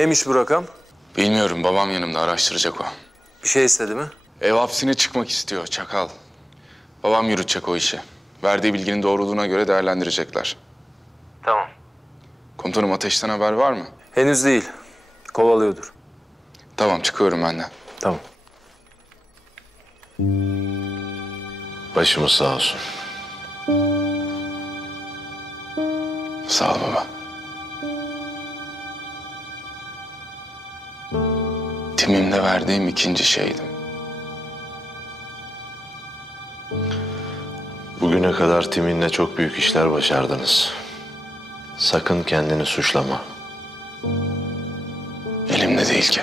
Neymiş bu rakam? Bilmiyorum, babam yanımda, araştıracak o. Bir şey istedi mi? Ev hapsine çıkmak istiyor, çakal. Babam yürütecek o işi. Verdiği bilginin doğruluğuna göre değerlendirecekler. Tamam. Komutanım, ateşten haber var mı? Henüz değil. Kovalıyordur. Tamam, çıkıyorum ben de. Tamam. Başımız sağ olsun. Sağ ol baba. Timimde verdiğim ikinci şeydim. Bugüne kadar timinle çok büyük işler başardınız. Sakın kendini suçlama. Elimde değil ki.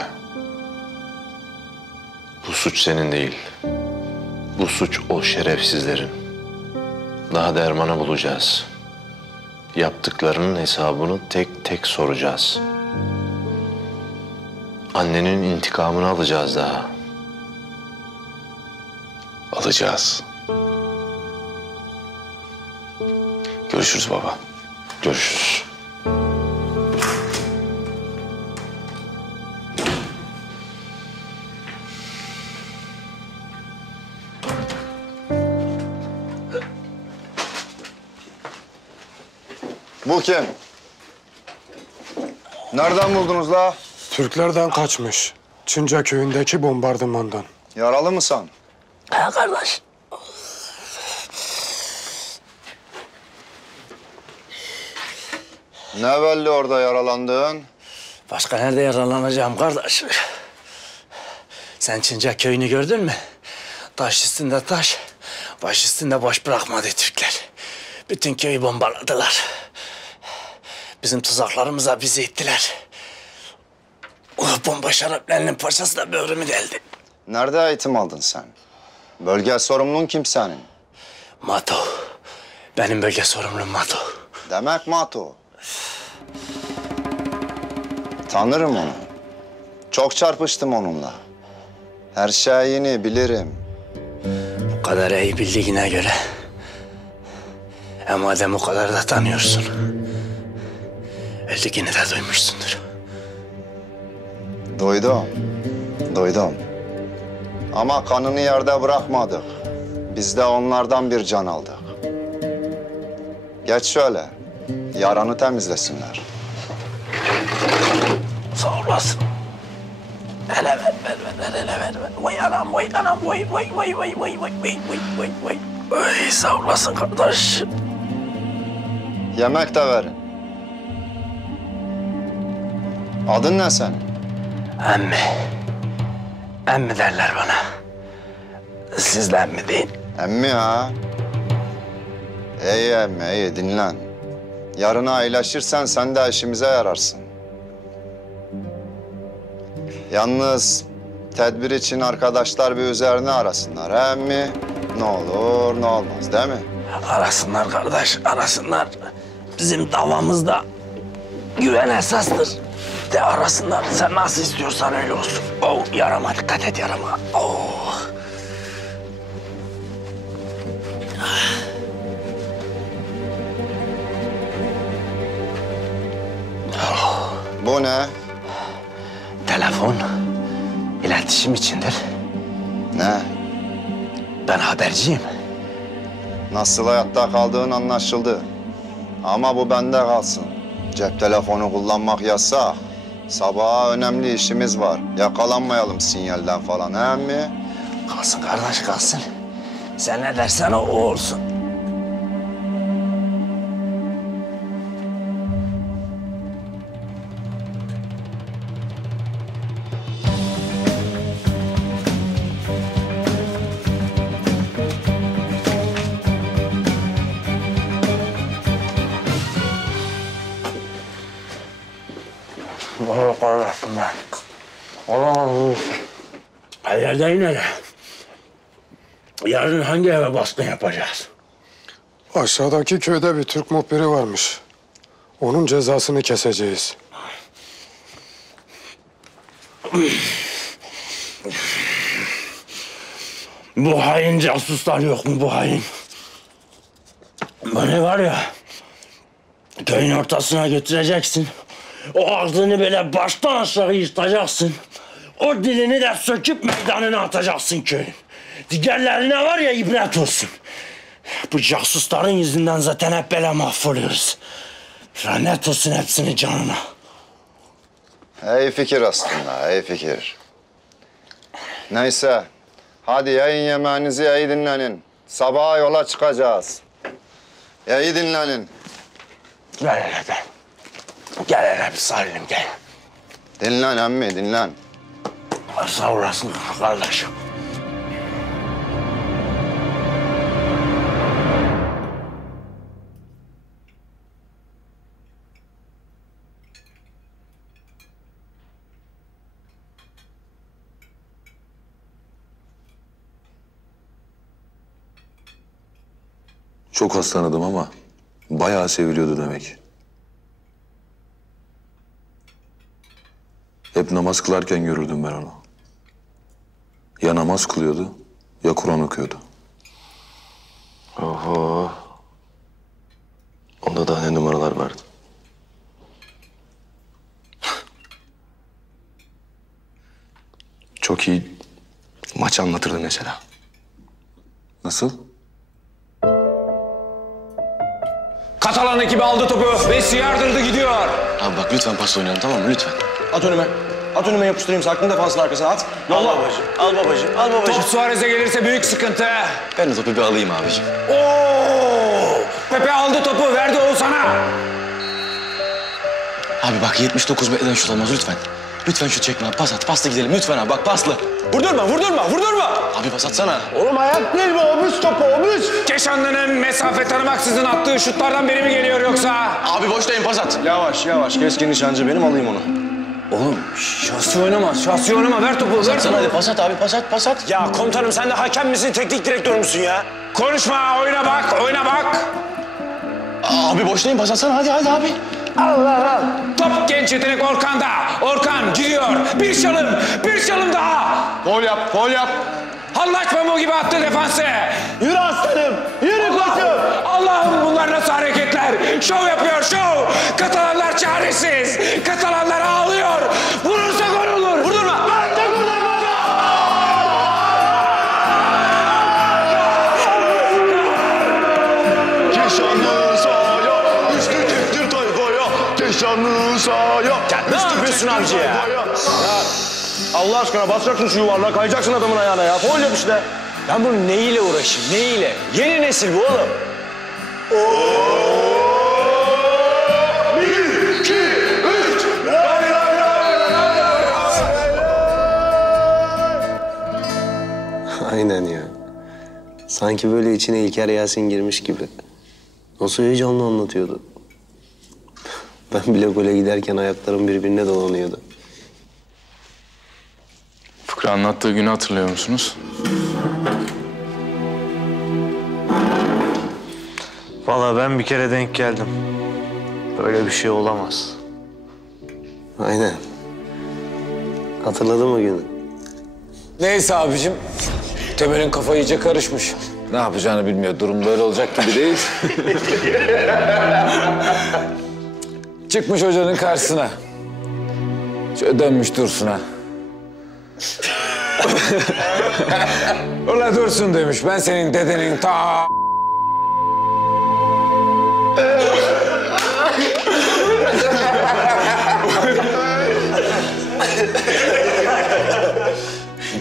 Bu suç senin değil. Bu suç o şerefsizlerin. Daha dermanı bulacağız. Yaptıklarının hesabını tek tek soracağız. Annenin intikamını alacağız daha. Alacağız. Görüşürüz baba. Görüşürüz. Bu kim? Nereden buldunuz la? Türklerden kaçmış. Çince köyündeki bombardımandan. Yaralı mısın? Ha kardeş. Ne belli orada yaralandığın? Başka nerede yaralanacağım kardeş? Sen Çince köyünü gördün mü? Taş üstünde taş, baş üstünde boş bırakmadı Türkler. Bütün köyü bombaladılar. Bizim tuzaklarımıza bizi ittiler. O bomba şaraplarının parçası da böğrümü deldi. Nerede eğitim aldın sen? Bölge sorumlun kim senin? Mato. Benim bölge sorumlum Mato. Demek Mato. Tanırım onu. Çok çarpıştım onunla. Her şeyini bilirim. Bu kadar iyi bildiğine göre. Madem o kadar da tanıyorsun. Öldükini de duymuşsundur. Duydum. Ama kanını yerde bırakmadık. Biz de onlardan bir can aldık. Geç şöyle, yaranı temizlesinler. Sağ olasın. Hele ver. Vay anam, vay. Ay, sağ olasın kardeş. Yemek de verin. Adın ne senin? Emmi. Emmi derler bana. Siz de emmi deyin. Emmi ha? İyi emmi, iyi dinlen. Yarına iyileşirsen sen de işimize yararsın. Yalnız tedbir için arkadaşlar bir üzerine arasınlar ha emmi? Ne olur ne olmaz değil mi? Arasınlar kardeş, arasınlar. Bizim davamızda güven esastır. De arasınlar. Sen nasıl istiyorsan öyle olsun. Oh, yarama dikkat et yarama. Oh. Bu ne? Telefon iletişim içindir. Ne? Ben haberciyim. Nasıl hayatta kaldığın anlaşıldı. Ama bu bende kalsın. Cep telefonu kullanmak yasak. Sabaha önemli işimiz var. Yakalanmayalım sinyalden falan, he mi? Kalsın kardeş kalsın. Sen ne dersen o olsun. Vay kardeşim ben. Allah Allah. Her yerde yine. Yarın hangi eve baskın yapacağız? Aşağıdaki köyde bir Türk muhbiri varmış. Onun cezasını keseceğiz. Bu hain casuslar yok mu bu hain? Beni var ya, köyün ortasına götüreceksin. O ağzını böyle baştan aşağı yırtacaksın. O dilini de söküp meydanına atacaksın köyün. Diğerlerine var ya ibret olsun. Bu casusların yüzünden zaten hep böyle mahvoluyoruz. Lanet olsun hepsinin canına. İyi fikir aslında, iyi fikir. Neyse, hadi yayın yemeğinizi iyi dinlenin. Sabaha yola çıkacağız. İyi dinlenin. Gel hele gel. Gel hele bir sarılayım gel. Dinlen emmi, dinlen. Sağ olasın kardeşim. Çok hastanıdım ama bayağı seviliyordu demek. Hep namaz kılarken görürdüm ben onu. Ya namaz kılıyordu ya Kur'an okuyordu. Oho. Onda daha ne numaralar vardı. Çok iyi maç anlatırdı mesela. Nasıl? Katalan ekibi aldı topu. Messi yardırdı gidiyor. Abi bak lütfen pas oynayalım tamam mı lütfen. At önüme. At önüme yapıştırayım. Sakın defansın arkasına at. Yolla. Al babacığım al babacığım. Top Suarez'e gelirse büyük sıkıntı. Ben de topu bir alayım abicim. Oo! Pepe aldı topu. Verdi Oğuzhan'a. Abi bak 79 metreden şut olmaz lütfen. Lütfen şut çekme abi pas at. Pasla gidelim lütfen abi bak pasla. Vurdurma. Abi pas atsana. Oğlum ayak değil bu. Omuz topu omuz. Keşanlı'nın mesafe tanımaksızın attığı şutlardan biri mi geliyor yoksa? Abi boştayım pas at. Yavaş. Keskin nişancı benim alayım onu. Oğlum şahsi oynama. Ver topu. Pas atsana hadi pas at abi pas at. Ya komutanım sen de hakem misin, teknik direktör müsün ya? Konuşma, oyna bak. Abi boştayım pas atsana hadi abi. Top genç yetenek Orkan'da. Orkan gidiyor. Bir çalım daha. Gol yap. Hallaç pamuğu gibi attı defansı. Yürü aslanım, yürü koçum. Allah'ım bunlar nasıl hareketler? Şov yapıyor, şov. Katalanlar çaresiz. Katalanlar ağlıyor. Vurursa gol olur. Vurdurma. Keşanlı sahaya, üstü çektir tayfaya. Keşanlı sahaya. Ne yapıyorsun abici ya? Allah aşkına basacaksın şu yuvarlığa, kayacaksın adamın ayağına ya. Foul yap işte. Ben bunun neyiyle uğraşayım, neyiyle? Yeni nesil bu oğlum. Aynen ya. Sanki böyle içine İlker Yasin girmiş gibi. Nasıl heyecanlı anlatıyordu. Ben bile gole giderken ayaklarım birbirine dolanıyordu. Fıkra anlattığı günü hatırlıyor musunuz? Vallahi ben bir kere denk geldim. Böyle bir şey olamaz. Aynen. Hatırladım o günü. Neyse abicim, Temel'in kafa iyice karışmış. Ne yapacağını bilmiyor. Durum böyle olacak gibi değil. Çıkmış hocanın karşısına. Şöyle dönmüş Dursun'a. Ulan Dursun demiş, ben senin dedenin ta...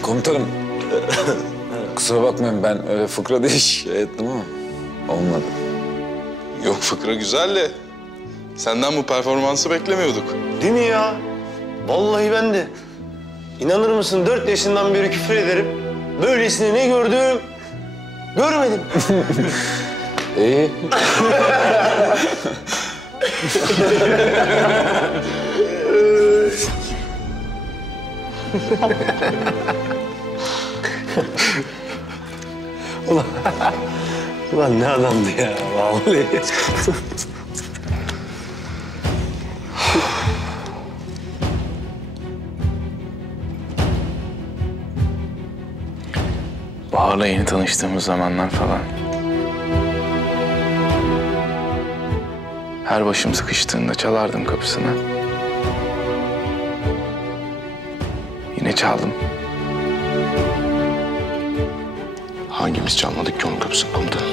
Komutanım, kusura bakmayın ben öyle fıkra diye şey ettim ama olmadı. Yok fıkra güzel de senden bu performansı beklemiyorduk. Değil mi ya? Vallahi ben de. İnanır mısın 4 yaşından beri küfür ederim. Böylesini ne gördüm? Görmedim. İyi. Ulan ne adamdı ya vallahi. Bahar'la yeni tanıştığımız zamanlar falan. Her başım sıkıştığında çalardım kapısına. Ne çaldım? Hangimiz çalmadık ki onun kapısını komutanım?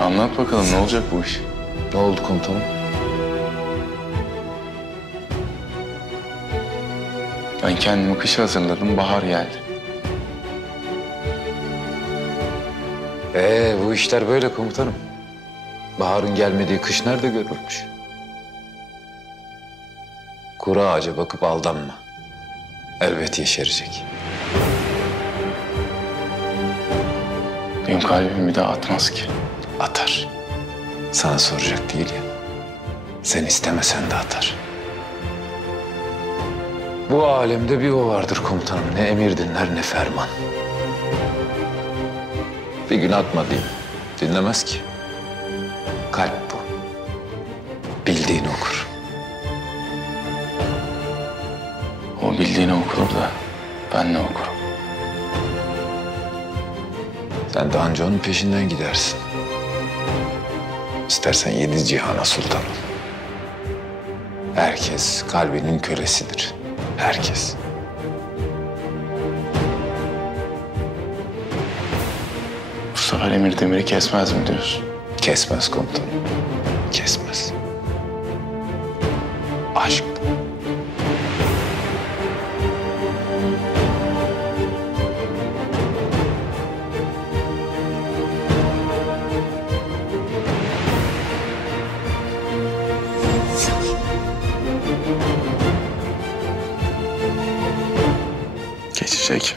Anlat bakalım ne olacak bu iş? Ne oldu komutanım? Ben kendimi kışa hazırladım, bahar geldi. Bu işler böyle komutanım. Baharın gelmediği kış nerede görülmüş? Kuru ağaca bakıp aldanma. Elbet yeşerecek. Benim kalbim bir daha atmaz ki. Atar. Sana soracak değil ya. Sen istemesen de atar. Bu alemde bir o vardır komutanım. Ne emir dinler ne ferman. Bir gün atma diyeyim. Dinlemez ki. Kalp bu. Bildiğini okur. O bildiğini okur da ben ne okurum? Sen de anca onun peşinden gidersin. İstersen 7 cihana sultan ol. Herkes kalbinin kölesidir. Herkes. Bu sefer emir demiri kesmez mi diyorsun? Kesmez komutanım. Kesmez. Aşk bu. Geçecek.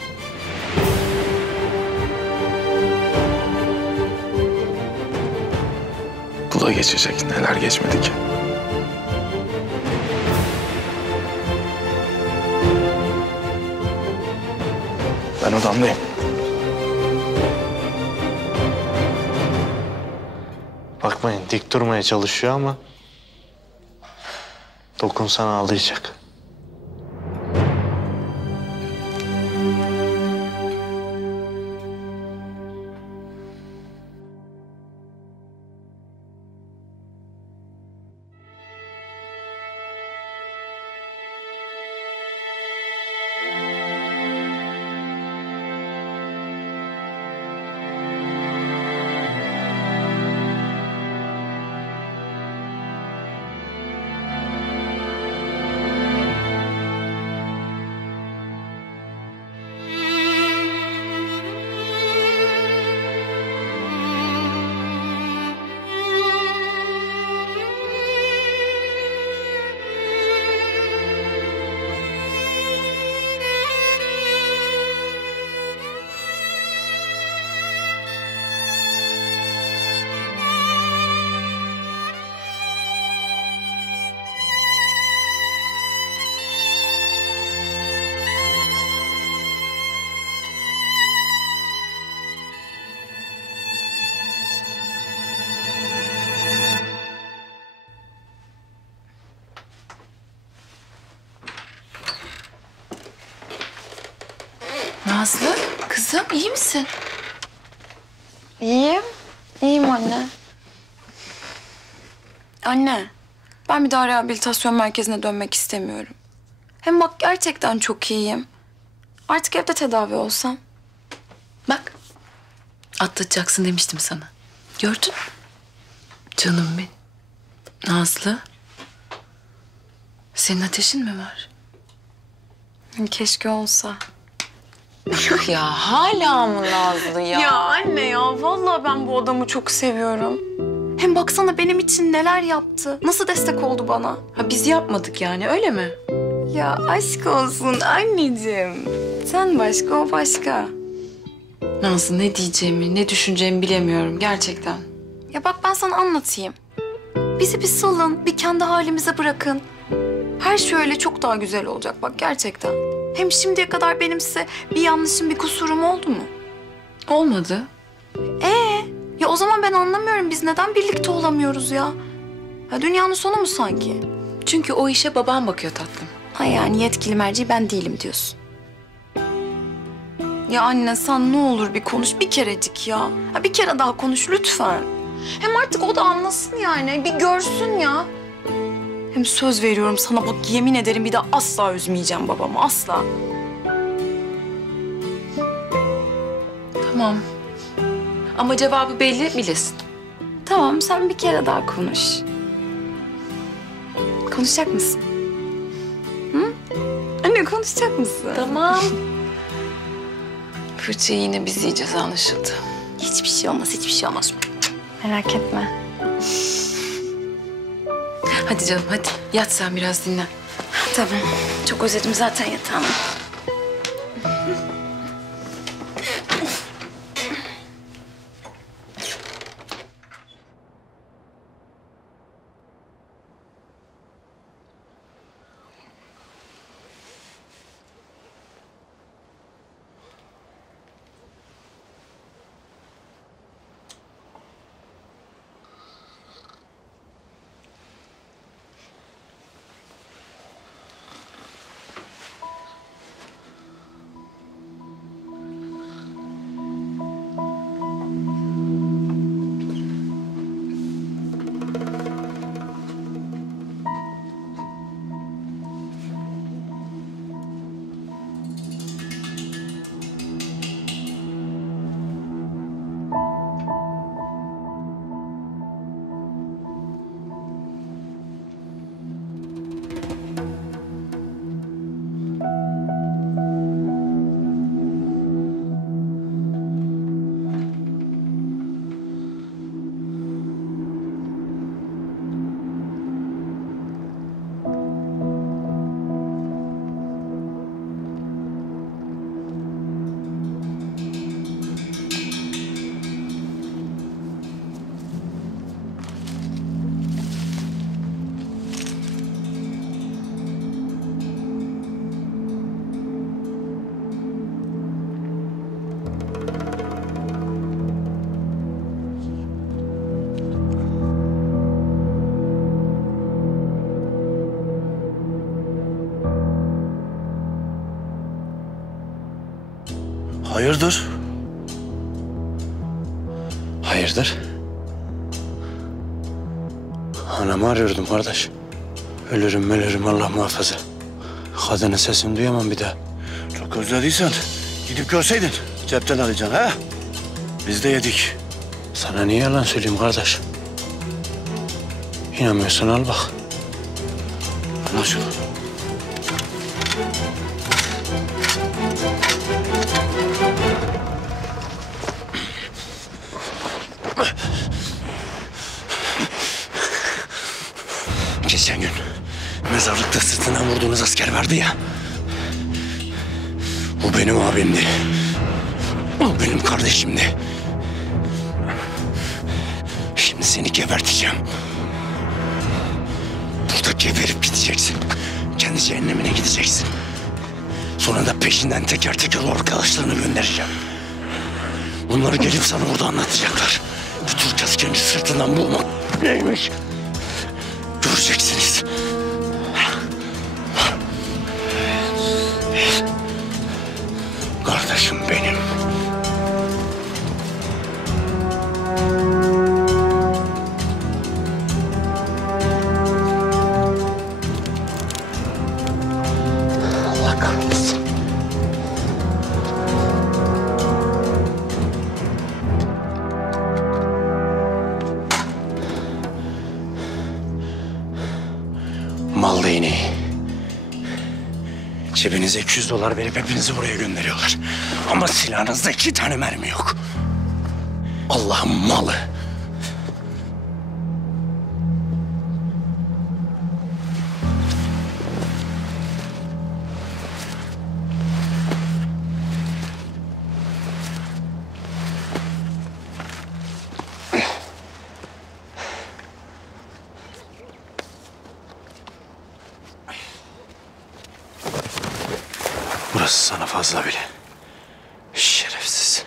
Bu da geçecek. Neler geçmedi ki? Ben odamdayım. Bakmayın dik durmaya çalışıyor ama dokunsan ağlayacak. Nazlı, kızım iyi misin? İyiyim. İyiyim anne. Anne, ben bir daha rehabilitasyon merkezine dönmek istemiyorum. Hem bak gerçekten çok iyiyim. Artık evde tedavi olsam. Bak, atlatacaksın demiştim sana. Gördün mü? Canım benim. Nazlı, senin ateşin mi var? Keşke olsa. Ya hala mı Nazlı ya? Ya anne ya, vallahi ben bu adamı çok seviyorum. Hem baksana benim için neler yaptı. Nasıl destek oldu bana. Ha, biz yapmadık yani öyle mi? Ya aşk olsun anneciğim. Sen başka, o başka. Nazlı ne diyeceğimi, ne düşüneceğimi bilemiyorum gerçekten. Ya bak ben sana anlatayım. Bizi bir salın, bir kendi halimize bırakın. Her şey öyle çok daha güzel olacak bak gerçekten. Hem şimdiye kadar benim size bir yanlışım, bir kusurum oldu mu? Olmadı. Ya o zaman ben anlamıyorum biz neden birlikte olamıyoruz ya? Ya dünyanın sonu mu sanki? Çünkü o işe babam bakıyor tatlım. Ha yani yetkili merci ben değilim diyorsun. Ya anne sen ne olur bir konuş bir kerecik ya. Ha bir kere daha konuş lütfen. Hem artık o da anlasın yani bir görsün ya. Hem söz veriyorum sana bak yemin ederim bir daha asla üzmeyeceğim babamı asla. Tamam. Ama cevabı belli bilesin. Tamam sen bir kere daha konuş. Konuşacak mısın? Hı? Anne konuşacak mısın? Tamam. Fırçayı yine biz yiyeceğiz anlaşıldı. Hiçbir şey olmaz, hiçbir şey olmaz. Merak etme. Hadi canım hadi. Yat sen biraz dinlen. Tamam. Çok özledim zaten yatağımı. Hayırdır? Hayırdır? Anamı arıyordum kardeş. Ölürüm Allah muhafaza. Kadının sesini duyamam bir daha. Çok özlediysen gidip görseydin. Cepten arayacaksın ha? Biz de yedik. Sana niye yalan söyleyeyim kardeş? İnanmıyorsan al bak. Nasıl? Geçen gün mezarlıkta sırtından vurduğunuz asker vardı ya. O benim abimdi. O benim kardeşimdi. Şimdi seni geberteceğim. Burada geberip gideceksin. Kendi cehennemine gideceksin. Sonra da peşinden teker teker o arkadaşlarını göndereceğim. Bunları gelip sana orada anlatacaklar. Bu Türk askerini sırtından bulmak neymiş? Göreceksiniz. Kardeşim benim. Allah kahretsin. Mal değneği. Cebinize 200 dolar verip hepinizi buraya gönderiyorlar. Ama silahınızda 2 tane mermi yok. Allah'ın malı. Burası sana fazla bile. Şerefsiz.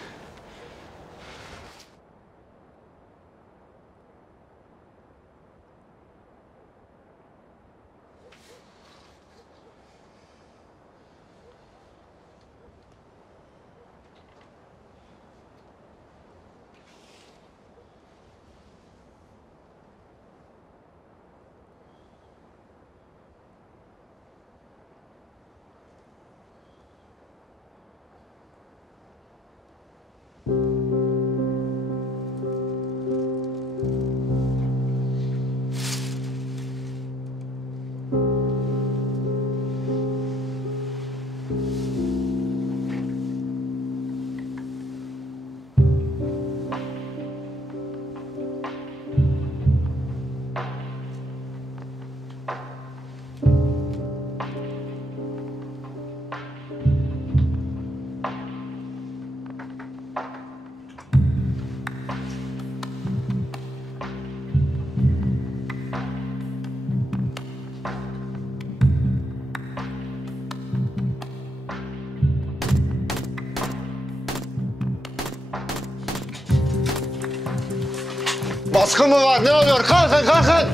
Baskı mı var? Ne oluyor? Kalkın, kalkın!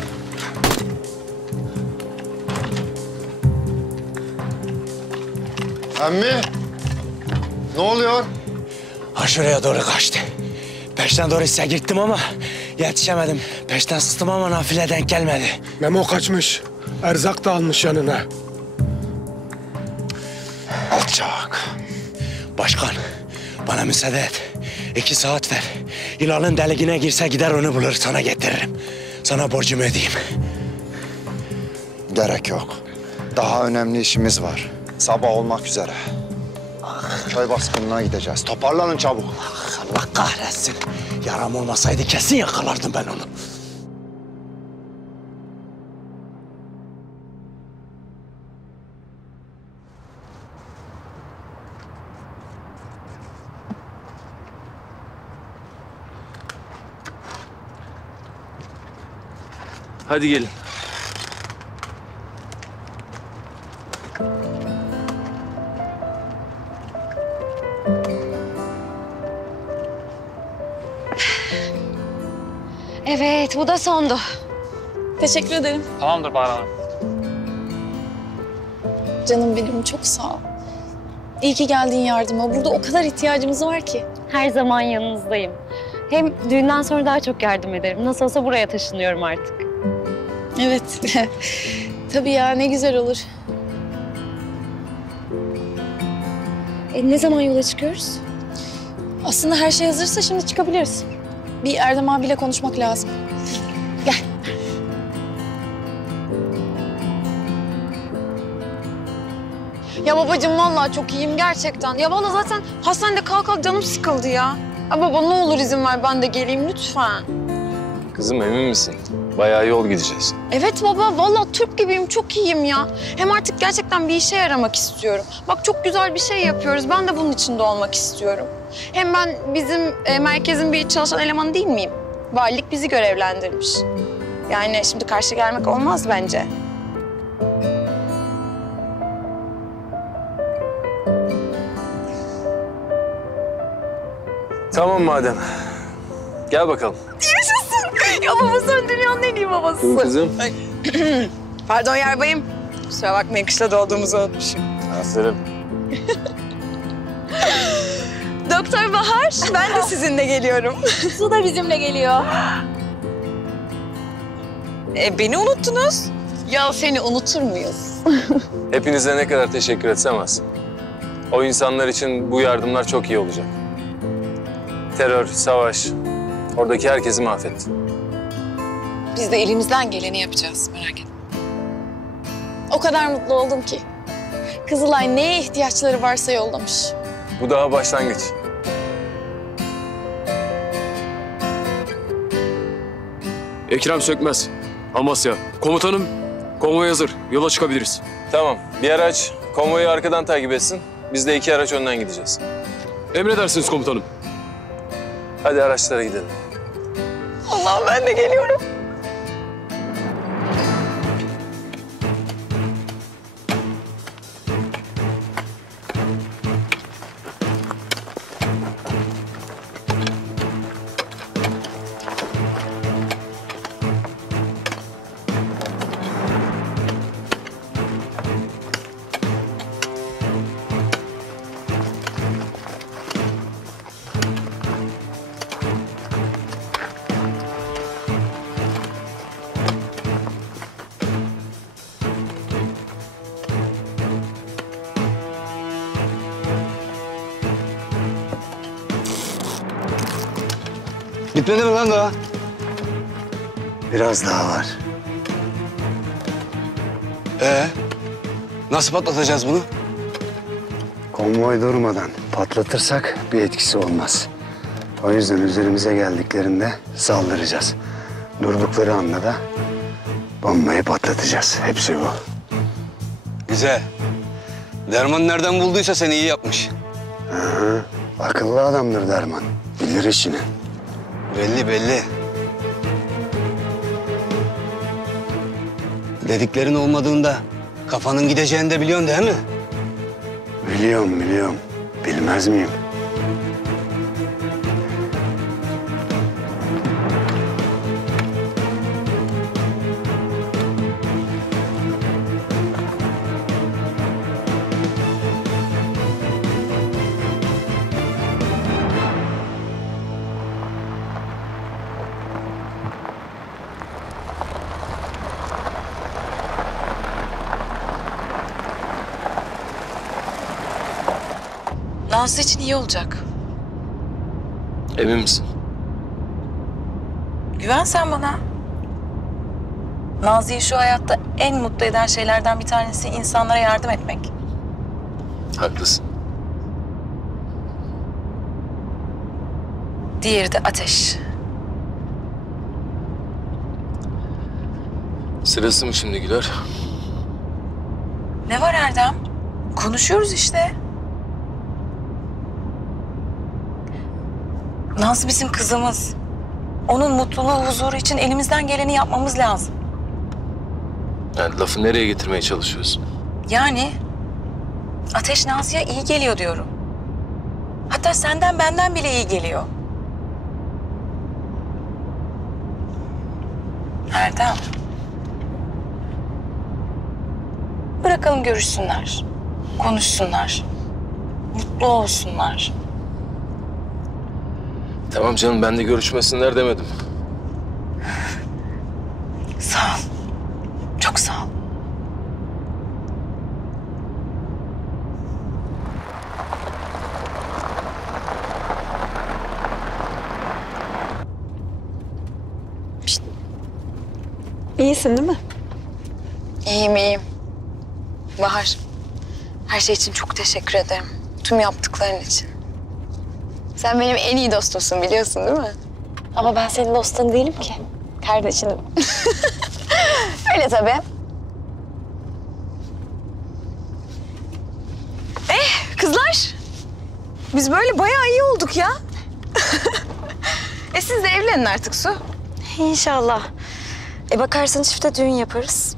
Emmi! Ne oluyor? Ha şuraya doğru kaçtı. Peşten doğru ise gittim ama yetişemedim. Peşten sıstım ama nafile denk gelmedi. Memo kaçmış. Erzak da almış yanına. Alçak. Başkan, bana müsaade et. 2 saat ver. Hilal'ın deliğine girse gider onu bulur, sana getiririm. Sana borcumu ödeyeyim. Gerek yok. Daha önemli işimiz var. Sabah olmak üzere. Köy baskınına gideceğiz. Toparlanın çabuk. Allah kahretsin. Yaram olmasaydı kesin yakalardım ben onu. Hadi gelin. Evet, bu da sondu. Teşekkür ederim. Tamamdır Bahar Hanım. Canım benim, çok sağ ol. İyi ki geldin yardıma. Burada o kadar ihtiyacımız var ki. Her zaman yanınızdayım. Hem düğünden sonra daha çok yardım ederim. Nasıl olsa buraya taşınıyorum artık. Evet. Tabii ya, ne güzel olur. Ne zaman yola çıkıyoruz? Aslında her şey hazırsa şimdi çıkabiliriz. Bir Erdem abiyle konuşmak lazım. Gel. Ya babacığım vallahi çok iyiyim gerçekten. Ya vallahi zaten hastanede kalk canım sıkıldı ya. Ya baba ne olur izin ver ben de geleyim lütfen. Kızım emin misin? Bayağı yol gideceğiz. Evet baba vallahi Türk gibiyim çok iyiyim ya. Hem artık gerçekten bir işe yaramak istiyorum. Bak çok güzel bir şey yapıyoruz. Ben de bunun içinde olmak istiyorum. Hem ben bizim merkezin bir çalışan elemanı değil miyim? Valilik bizi görevlendirmiş. Yani şimdi karşı gelmek olmaz bence. Tamam madem. Gel bakalım. Yaşasın! Ya baba sen dünyanın en iyi babası. Dur kızım. Pardon Yarbayım. Kusura bakmayın kışla doğduğumuzu unutmuşum. Aferin. Doktor Bahar, ben de sizinle geliyorum. Su da bizimle geliyor. Beni unuttunuz. Ya seni unutur muyuz? Hepinize ne kadar teşekkür etsem az. O insanlar için bu yardımlar çok iyi olacak. Terör, savaş, oradaki herkesi mahvetti. Biz de elimizden geleni yapacağız, merak etme. O kadar mutlu oldum ki. Kızılay neye ihtiyaçları varsa yollamış. Bu daha başlangıç. Ekrem Sökmez, Amasya. Komutanım, konvoy hazır. Yola çıkabiliriz. Tamam, bir araç konvoyu arkadan takip etsin. Biz de 2 araç önden gideceğiz. Emredersiniz komutanım. Hadi araçlara gidelim. Allah'ım ben de geliyorum. Bitmedi mi lan daha? Biraz daha var. Nasıl patlatacağız bunu? Konvoy durmadan patlatırsak bir etkisi olmaz. O yüzden üzerimize geldiklerinde saldıracağız. Durdukları anda da bombayı patlatacağız. Hepsi bu. Güzel. Derman nereden bulduysa seni iyi yapmış. Hı, akıllı adamdır Derman. Bilir işini. Belli belli. Dediklerin olmadığında kafanın gideceğini de biliyorsun değil mi? Biliyorum. Bilmez miyim? Nazlı için iyi olacak. Emin misin? Güven sen bana. Nazlı'yı şu hayatta en mutlu eden şeylerden bir tanesi insanlara yardım etmek. Haklısın. Diğeri de Ateş. Sırası mı şimdi Güler? Ne var Erdem? Konuşuyoruz işte. Nazlı bizim kızımız. Onun mutluluğu, huzuru için elimizden geleni yapmamız lazım. Yani lafı nereye getirmeye çalışıyorsun? Yani Ateş Nazlı'ya iyi geliyor diyorum. Hatta senden benden bile iyi geliyor. Erdem. Bırakalım görüşsünler. Konuşsunlar. Mutlu olsunlar. Tamam canım, ben de görüşmesinler demedim. Sağ ol. Çok sağ ol. İyisin değil mi? İyiyim, iyiyim. Bahar, her şey için çok teşekkür ederim. Tüm yaptıkların için. Sen benim en iyi dostumsun, biliyorsun değil mi? Ama ben senin dostun değilim ki. Kardeşinim. Öyle tabii. Kızlar. Biz böyle bayağı iyi olduk ya. Siz de evlenin artık Su. İnşallah. Bakarsın çifte düğün yaparız.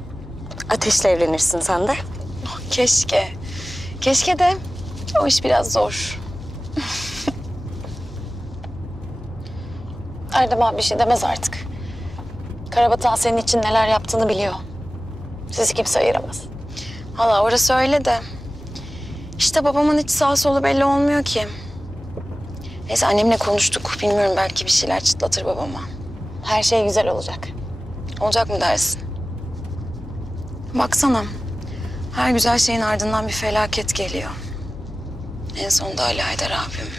Ateş'le evlenirsin sen de. Keşke. Keşke de o iş biraz zor. Erdem abi bir şey demez artık. Karabatak'ın senin için neler yaptığını biliyor. Sizi kimse ayıramaz. Valla orası öyle de. İşte babamın hiç sağ solu belli olmuyor ki. Neyse annemle konuştuk. Bilmiyorum, belki bir şeyler çıtlatır babama. Her şey güzel olacak. Olacak mı dersin? Baksana. Her güzel şeyin ardından bir felaket geliyor. En sonunda Ali Haydar abim.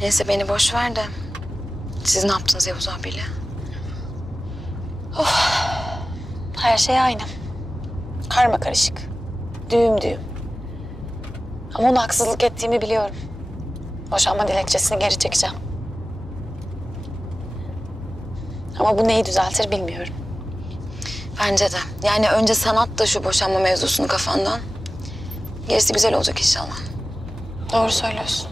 Neyse beni boş ver de. Siz ne yaptınız Yavuz abiyle? Her şey aynı. Karma karışık. Düğüm düğüm. Ama ona haksızlık ettiğimi biliyorum. Boşanma dilekçesini geri çekeceğim. Ama bu neyi düzeltir bilmiyorum. Bence de. Yani önce sanat da şu boşanma mevzusunu kafandan. Gerisi güzel olacak inşallah. Doğru söylüyorsun.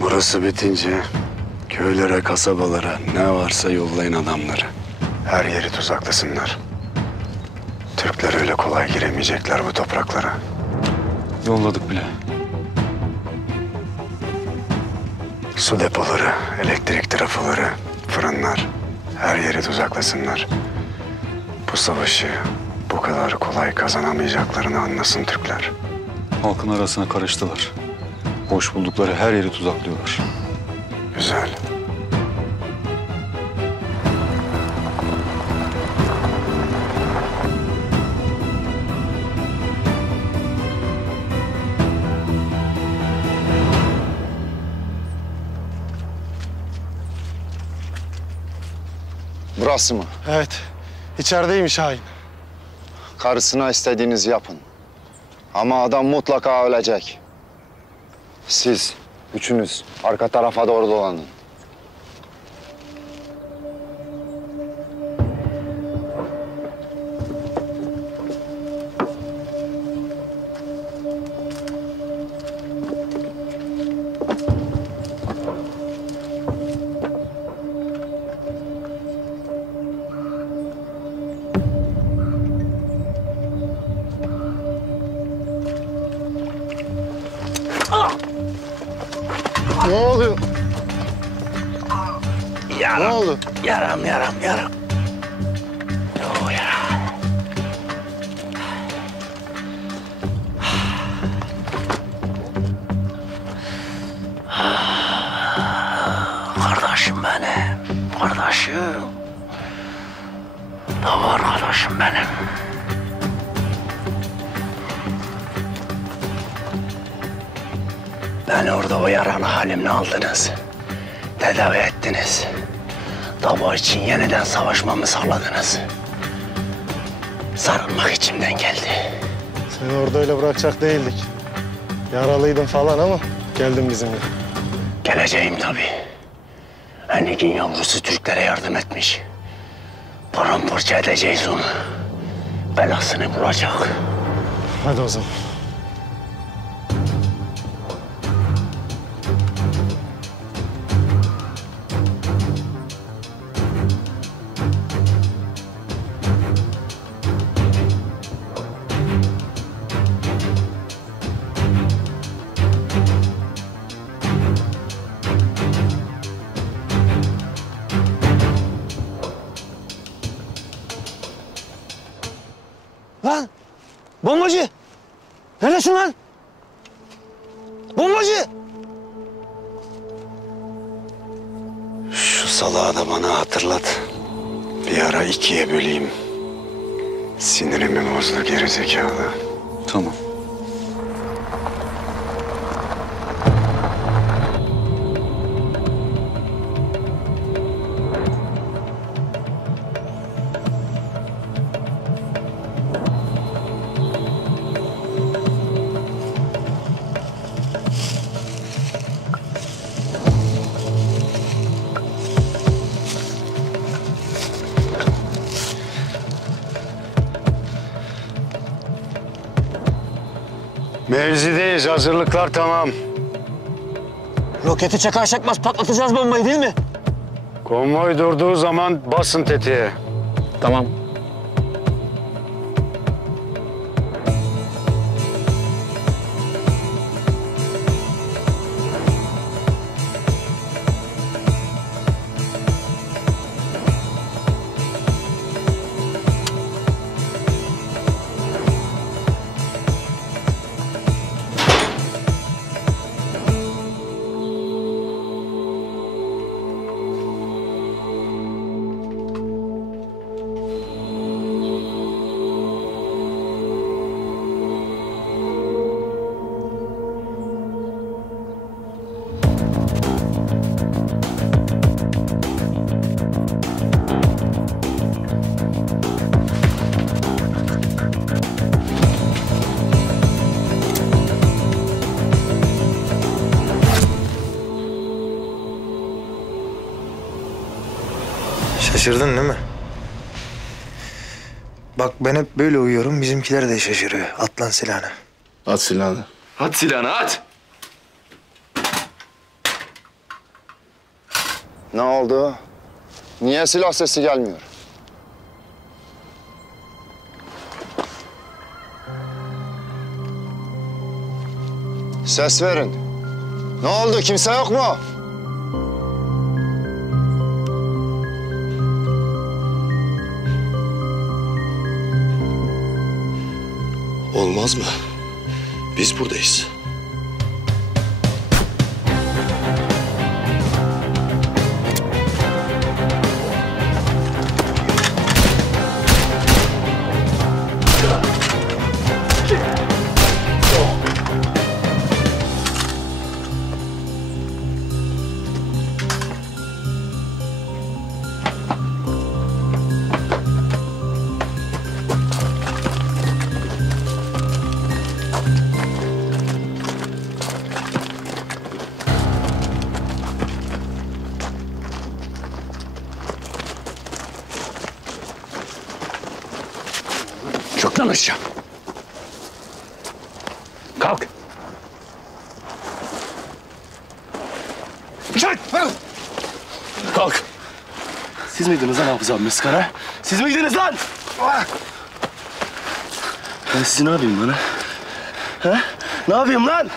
Burası bitince köylere, kasabalara ne varsa yollayın adamları. Her yeri tuzaklasınlar. Türkler öyle kolay giremeyecekler bu topraklara. Yolladık bile. Su depoları, elektrik trafoları, fırınlar. Her yeri tuzaklasınlar. Bu savaşı bu kadar kolay kazanamayacaklarını anlasın Türkler. Halkın arasına karıştılar. Boş buldukları her yeri tuzaklıyorlar. Güzel. Burası mı? Evet. İçerideymiş Şahin. Karısına istediğinizi yapın. Ama adam mutlaka ölecek. Siz, üçünüz arka tarafa doğru dolanın. Ne oluyor? Yaram. Ne oldu? Yaram. Oh ya. Kardeşim benim. Kardeşim. Dava arkadaşım benim. Beni orada o yaralı halimle aldınız. Tedavi ettiniz. Dava için yeniden savaşmamı sağladınız. Sarılmak içimden geldi. Seni orada öyle bırakacak değildik. Yaralıydın falan ama geldin bizimle. Geleceğim tabii. Enlik'in yavrusu Türklere yardım etmiş. Paramparça edeceğiz onu. Belasını bulacak. Hadi o zaman. Lan! Bombacı! Neredesin lan? Bombacı! Şu salağı da bana hatırlat. Bir ara ikiye böleyim. Sinirimi bozdu gerizekalı. Tamam. Mevzideyiz. Hazırlıklar tamam. Roketi çakar çakmaz patlatacağız bombayı değil mi? Konvoy durduğu zaman basın tetiğe. Tamam. Şaşırdın değil mi? Bak ben hep böyle uyuyorum, bizimkiler de şaşırıyor. At lan silahını. At silahını. At silahını at. Ne oldu? Niye silah sesi gelmiyor? Ses verin. Ne oldu? Kimse yok mu? Olmaz mı? Biz buradayız. Çök lan aşağı. Kalk. Çök. Kalk. Siz miydiniz lan Hafız abi Meskara? Siz miydiniz lan? Ben sizi ne yapayım lan? Ha? Ne yapayım lan?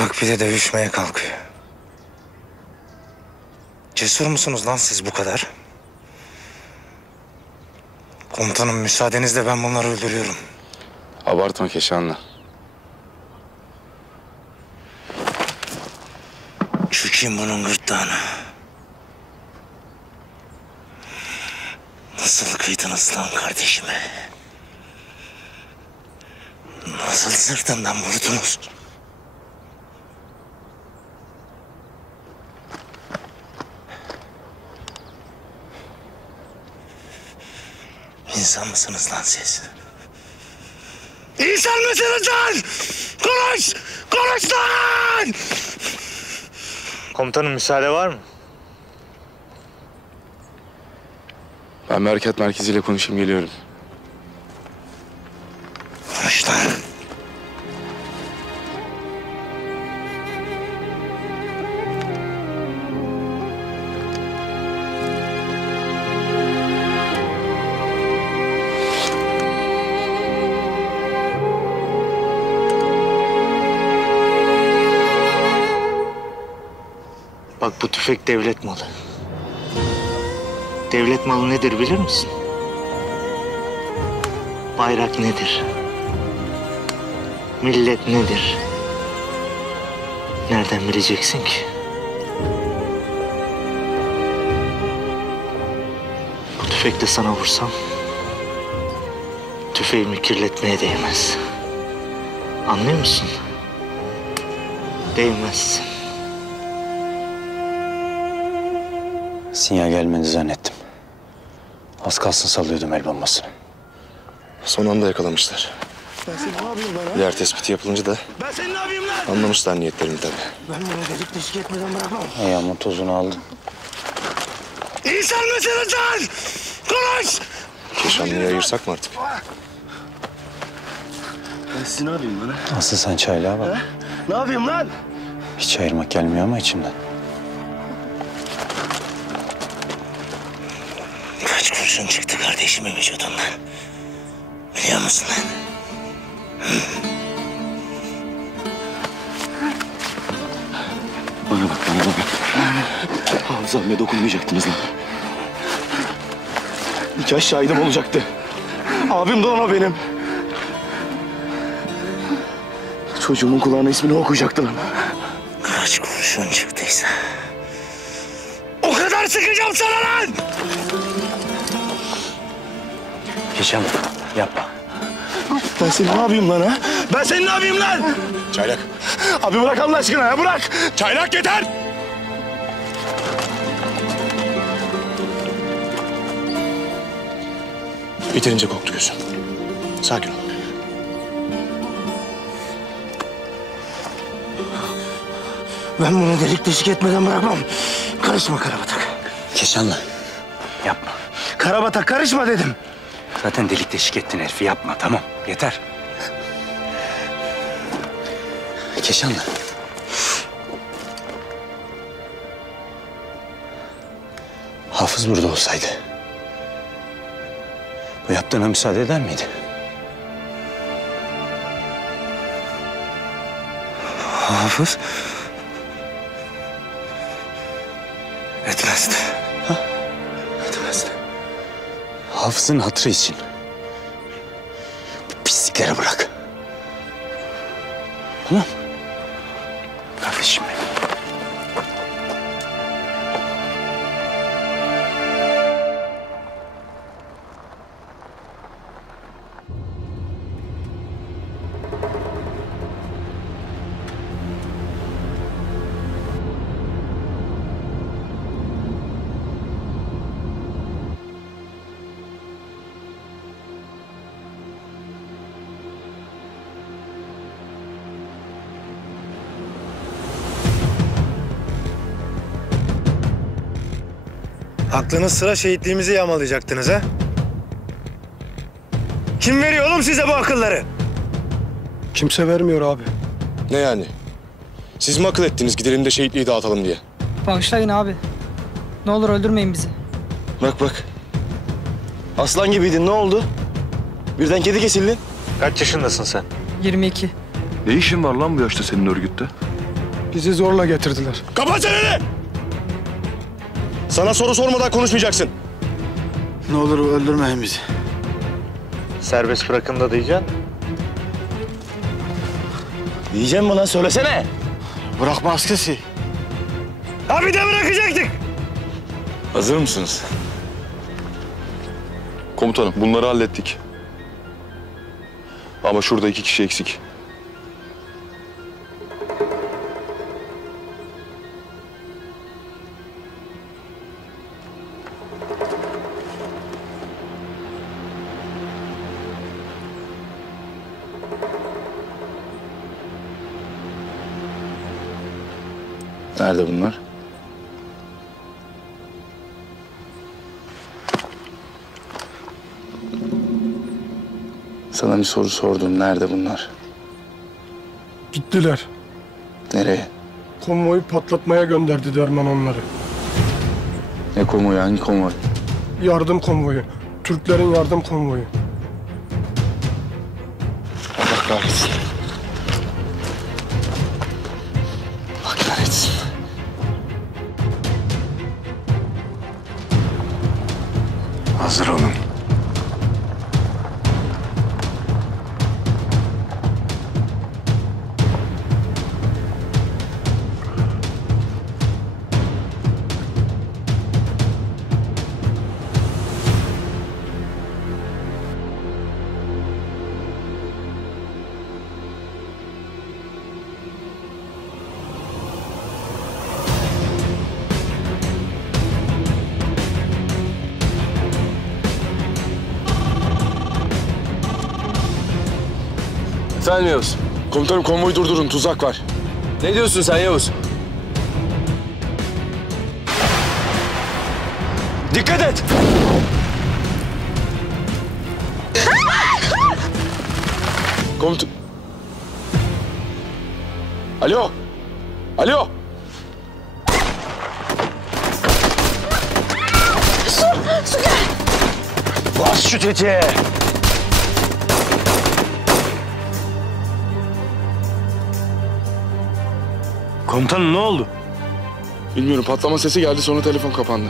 Bak bir de dövüşmeye kalkıyor. Cesur musunuz lan siz bu kadar? Komutanım müsaadenizle ben bunları öldürüyorum. Abartma Keşanlı. Çökeyim bunun gırtlağına. Nasıl kıydınız lan kardeşime? Nasıl sırtından vurdunuz? İnsan mısınız lan siz? İnsan mısınız lan? Konuş! Konuş lan! Komutanım müsaade var mı? Ben bir harekat merkeziyle konuşayım, geliyorum. Konuş lan. Bak bu tüfek devlet malı. Devlet malı nedir bilir misin? Bayrak nedir? Millet nedir? Nereden bileceksin ki? Bu tüfekle sana vursam tüfeğimi kirletmeye değmez. Anlıyor musun? Değmez. Sinyal gelmedi zannettim. Az kalsın sallıyordum el bombasını. Son anda yakalamışlar. Ben seni ne yapayım lan ha? Yer tespiti yapılınca da Ben seni ne yapayım lan? anlamışlar niyetlerini tabii. Ben bunu delik deşik etmeden bırakmam. Ayağımın tozunu aldım. İnsan mısınız lan? Konuş! Keşanlı'yı ayırsak mı artık? Ben sizi ne yapayım lan ha? Asıl sen çaylığa bak. Ne yapayım lan? Hiç ayırmak gelmiyor ama içimden. Kaç kurşun çıktı kardeşimin vücudundan? Biliyor musun lan? Bana bak, bana bak. Hamza'ya dokunmayacaktınız lan. Nikah şahidim olacaktı. Abim de ona benim. Çocuğumun kulağına ismini okuyacaktı lan. Kaç kurşun çıktıysa o kadar sıkacağım sana lan! Keşan yapma. Ben seni ne yapayım lan ha? Ben seni ne yapayım lan? Çaylak. Abi bırak Allah aşkına ya, bırak! Çaylak yeter! Yeterince koktu gözüm. Sakin ol. Ben bunu delik deşik etmeden bırakmam. Karışma Karabatak. Keşanlı yapma. Karabatak karışma dedim. Zaten delik deşik ettin herifi, yapma, tamam yeter. Keşanlı. Hafız burada olsaydı bu yaptığına müsaade eder miydi? Hafız? Etmezdi. Etmezdi. Hafızın hatırı için bu pislikleri bırak. Tamam. Kardeşim benim. Aklınız sıra şehitliğimizi yağmalayacaktınız ha? Kim veriyor oğlum size bu akılları? Kimse vermiyor abi. Ne yani? Siz mi akıl ettiniz gidelim de şehitliği dağıtalım diye? Bağışlayın abi. Ne olur öldürmeyin bizi. Bak bak. Aslan gibiydin, ne oldu? Birden kedi kesildin. Kaç yaşındasın sen? 22. Ne işin var lan bu yaşta senin örgütte? Bizi zorla getirdiler. Kapat çeneni! Sana soru sormadan konuşmayacaksın. Ne olur öldürmeyin bizi. Serbest bırakın da diyeceksin. Diyeceğim mi lan, söylesene. Bırakmaz ki. Abi de bırakacaktık. Hazır mısınız? Komutanım bunları hallettik. Ama şurada 2 kişi eksik. Nerede bunlar? Sana bir soru sordum. Nerede bunlar? Gittiler. Nereye? Konvoyu patlatmaya gönderdi Derman onları. Ne konvoyu? Hangi konvoy? Yardım konvoyu. Türklerin yardım konvoyu. Allah kahretsin. Allah kahretsin. Hazır olun. Efendim Yavuz. Komutanım konvoyu durdurun. Tuzak var. Ne diyorsun sen Yavuz? Dikkat et. Komutan... Alo. Alo. Su gel. Bas şu tetiğe. Komutanım ne oldu? Bilmiyorum. Patlama sesi geldi sonra telefon kapandı.